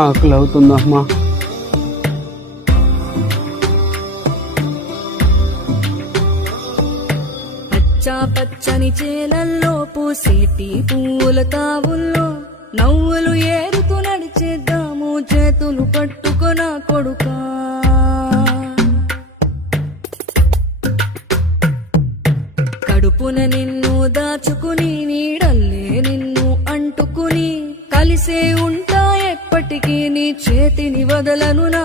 ఆకలి అవుతుందమ్మా. పచ్చా పచ్చని చేలల్లో పూసేటి పూల తావుల్లో నవ్వులు ఏరుతూ నడిచేద్దాము చేతులు పట్టుకొన కొడుకా. కడుపున నిన్ను దాచుకుని నీడల్లే నిన్ను అంటుకుని కలిసే ఉంటా ఎప్పటికీ నీ చేతిని వదలను నా